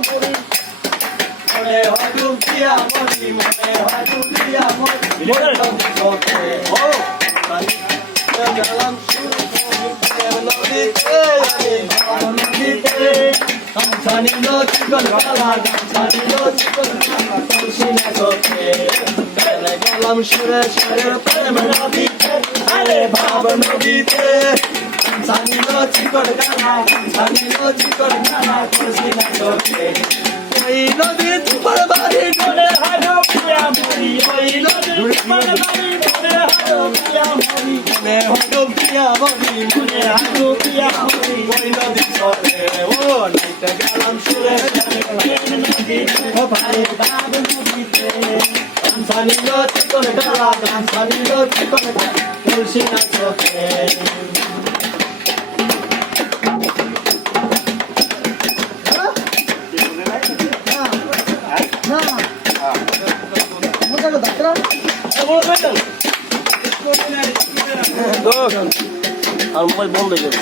মরি মনে হয় ডুবিয়া মরি মনে হয় ডুবিয়া মরি চোখে ও গেলাম নদীতে নদীতে গামছানি চিকন কালা গামছানি চিকন কালা তুলসী না চোখে গেলাম সুরে সুরে প্রেম নদীতে আরে ভাব নদীতে গামছানি চিকন কালা গামছানি চিকন কালা তুলসী না চোখে ওই নদী তোমার বাড়ি ডোলে হাজো পিয়া মরি ওই নদী তোমার বাড়ি ডোলে হাজো পিয়া মরি মনে হাজো পিয়া মরি মনে হাজো পিয়া মরি ওই নদী চলে ও নাইতে গেলাম সুরে নদী ও ভাই বাদ নদীতে গামছানি চিকন কালা গামছানি চিকন কালা তুলসী না চোখে আর মোবাইল বন্ধ হয়ে গেছে